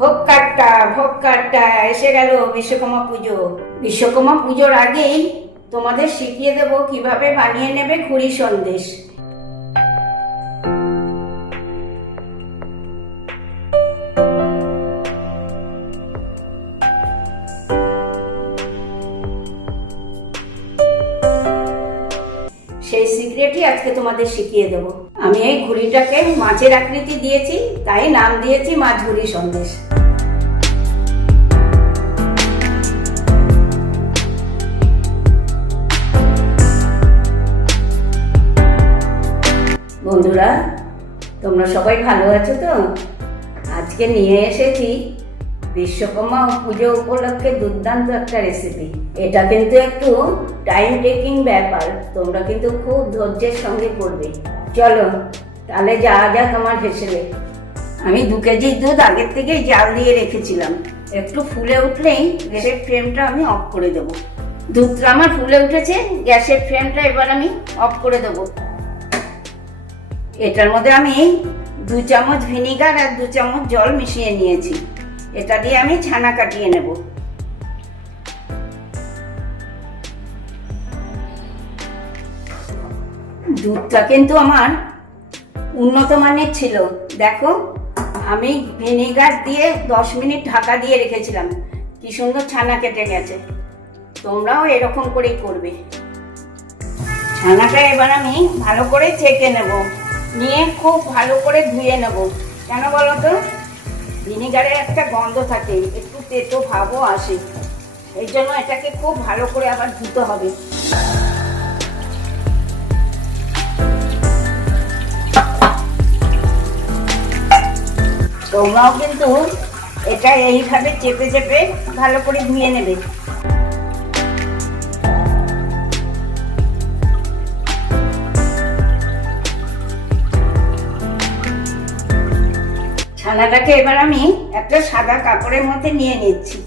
ভোগ কাটটা ভোগ কাটটা এসে গেল বিশ্বকর্মা পুজো। বিশ্বকর্মা পুজোর আগেই তোমাদের শিখিয়ে দেব কীভাবে বানিয়ে নেবে খুরি সন্দেশ। সেই সিক্রেটই আজকে তোমাদের শিখিয়ে দেব। আমি এই ঘুড়িটাকে মাছের আকৃতি দিয়েছি, তাই নাম দিয়েছি মাছ ঘুড়ি সন্দেশ। বন্ধুরা, তোমরা সবাই ভালো আছো তো? আজকে নিয়ে এসেছি বিশ্বকর্মা পুজো উপলক্ষে দুর্দান্ত একটা রেসিপি এটা কিন্তু একটু টাইম টেকিং ব্যাপার, তোমরা কিন্তু খুব ধৈর্যের সঙ্গে করবে। চলো, তাহলে যা যা তোমার হেসেলে আমি দু কেজি দুধ আগের থেকেই জাল দিয়ে রেখেছিলাম। একটু ফুলে উঠলেই গ্যাসের ফ্লেমটা আমি অফ করে দেবো। দুধটা আমার ফুলে উঠেছে, গ্যাসের ফ্লেমটা এবার আমি অফ করে দেবো। এটার মধ্যে আমি দু চামচ ভিনিগার আর দু চামচ জল মিশিয়ে নিয়েছি। এটা দিয়ে আমি ছানা কাটিয়ে নেব। দুধটা কিন্তু আমার উন্নত মানের ছিল। দেখো, আমি ভিনিগার দিয়ে দশ মিনিট ঢাকা দিয়ে রেখেছিলাম। কি সুন্দর ছানা কেটে গেছে। তোমরাও এরকম করেই করবে। ছানাটা এবার আমি ভালো করে চেকে নেব। নিয়ে খুব ভালো করে ধুয়ে নেব। কেন বলো তো? ভিনিগারের একটা গন্ধ থাকে, একটু তেতো ভাবও আসে। এই জন্য এটাকে খুব ভালো করে আবার ধুতে হবে। তোমরাও কিন্তু এটা এইভাবে চেপে চেপে ভালো করে ধুয়ে নেবে। ছানাটাকে এবার আমি একটা সাদা কাপড়ের মধ্যে নিয়ে নিচ্ছি।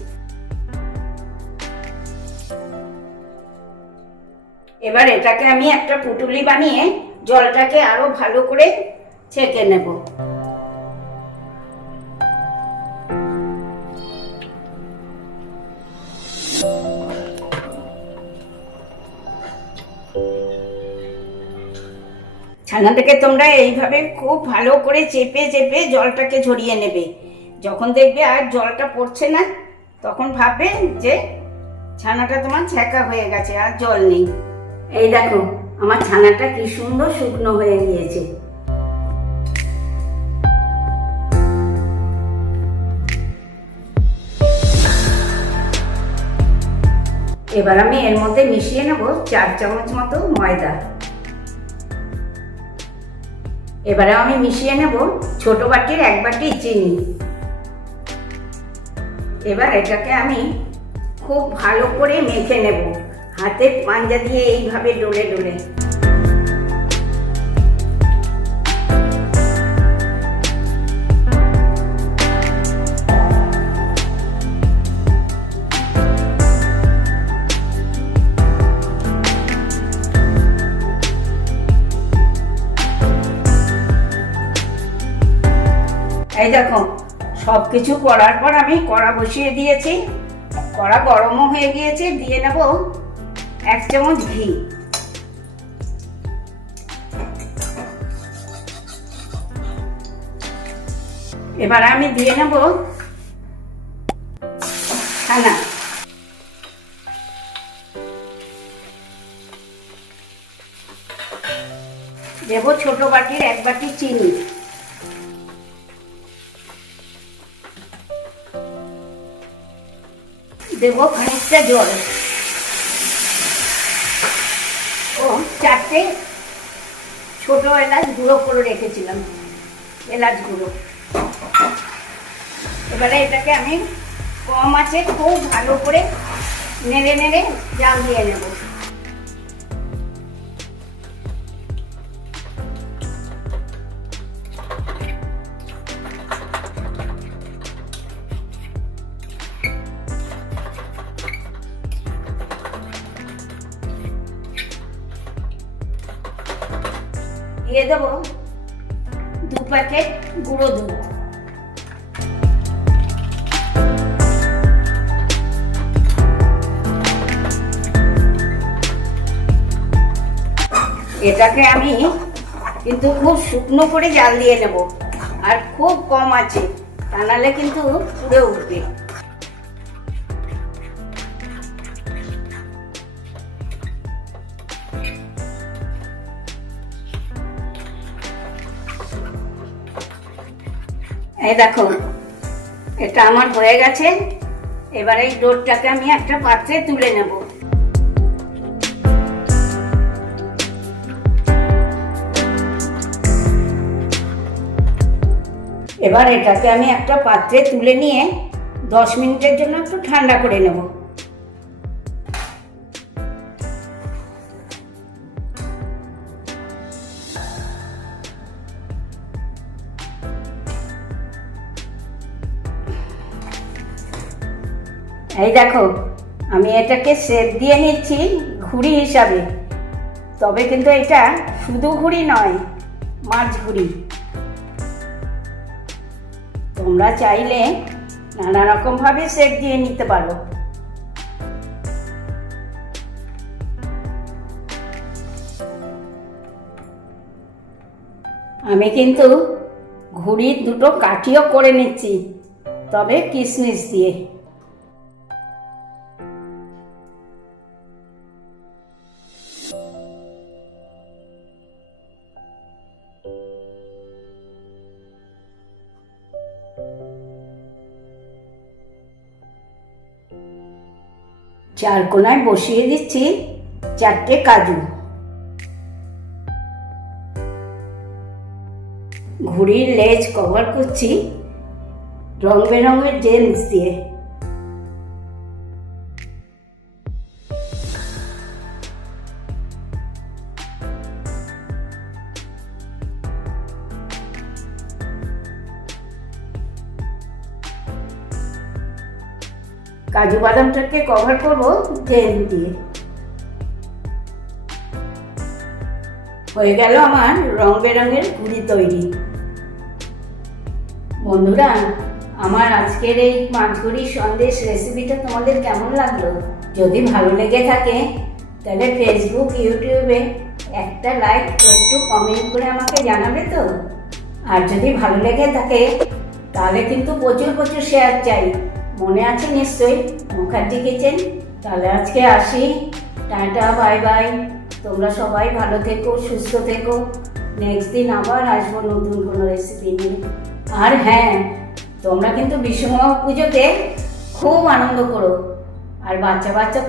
এবার এটাকে আমি একটা পুটুলি বানিয়ে জলটাকে আরও ভালো করে ছেঁকে নেব। ছানাটাকে তোমরা এইভাবে খুব ভালো করে চেপে চেপে জলটাকে ঝরিয়ে নেবে। যখন দেখবে আর জলটা পড়ছে না, তখন ভাববে যে ছানাটা তোমার ছ্যাঁকা হয়ে গেছে আর জল নেই। এই দেখো, আমার ছানাটা কি সুন্দর শুকনো হয়ে গিয়েছে। এবার আমি এর মধ্যে মিশিয়ে নেব চার চামচ মতো ময়দা। এবারে আমি মিশিয়ে নেব ছোট বাটির এক বাটি চিনি। এবার এটাকে আমি খুব ভালো করে মেখে নেব। হাতে পাঞ্জা দিয়ে এইভাবে ডলে ডলে। এই দেখো সব কিছু করার পর আমি কড়া বসিয়ে দিয়েছি। কড়া গরমও হয়ে গিয়েছে, দিয়ে নেব এক চামচ ঘি। এবার আমি দিয়ে নেব ছানা। দেবো ছোট বাটির এক বাটি চিনি। দেব খানিকটা জল। ও, চারটে ছোট এলাচ গুঁড়ো করে রেখেছিলাম, এলাচ গুঁড়ো। এবারে এটাকে আমি কম আছে খুব ভালো করে নেড়ে নেড়ে জাল দিয়ে নেব। দিয়ে দেব দু প্যাকেট গুঁড়ো দেব এটাকে আমি কিন্তু খুব শুকনো করে জাল দিয়ে নেব, আর খুব কম আছে, তা নাহলে কিন্তু পুড়ে উঠবে। এই দেখো, এটা আমার হয়ে গেছে। এবার এই ডোরটাকে আমি একটা পাত্রে তুলে নেব। এবার এটাকে আমি একটা পাত্রে তুলে নিয়ে দশ মিনিটের জন্য একটু ঠান্ডা করে নেব। এই দেখো, আমি এটাকে সেপ দিয়ে নিচ্ছি ঘুড়ি হিসাবে। তবে কিন্তু এটা শুধু ঘুড়ি নয় মাছ ঘুড়ি। তোমরা চাইলে নানা রকম ভাবে সেপ দিয়ে নিতে পারো। আমি কিন্তু ঘুড়ির দুটো কাঠিও করে নিচ্ছি, তবে কিসমিস দিয়ে। চার কোনায় বসিয়ে দিচ্ছি চারটে কাজু। ঘুড়ির লেজ কভার করছি। রং বেরঙের জেন্স দিয়ে কাজু বাদামটাকে কভার করব জেল দিয়ে। হয়ে গেল আমার রং বেরঙের ঘুড়ি তৈরি। বন্ধুরা, আমার আজকের এই মাছগুড়ির সন্দেশ রেসিপিটা তোমাদের কেমন লাগল? যদি ভালো লেগে থাকে, তাহলে ফেসবুক ইউটিউবে একটা লাইক একটু কমেন্ট করে আমাকে জানাবে তো? আর যদি ভালো লেগে থাকে, তাহলে কিন্তু প্রচুর প্রচুর শেয়ার চাই। মনে আছে নিশ্চয়ই? মুখার্জি কিচেন? তাহলে আজকে আসি। Tata, bye bye. তোমরা সবাই ভালো থেকো, সুস্থ থেকো। নেক্সট দিন আবার আসব নতুন কোনো রেসিপি নিয়ে। আর হ্যাঁ তোমরা কিন্তু বিশ্বকর্মা পুজোতে খুব আনন্দ করো। আর বাচ্চা বাচ্চা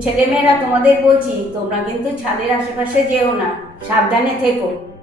ছেলেমেয়েরা তোমাদের বলছি, তোমরা কিন্তু ছাদের আশেপাশে যেও না। সাবধানে থেকো।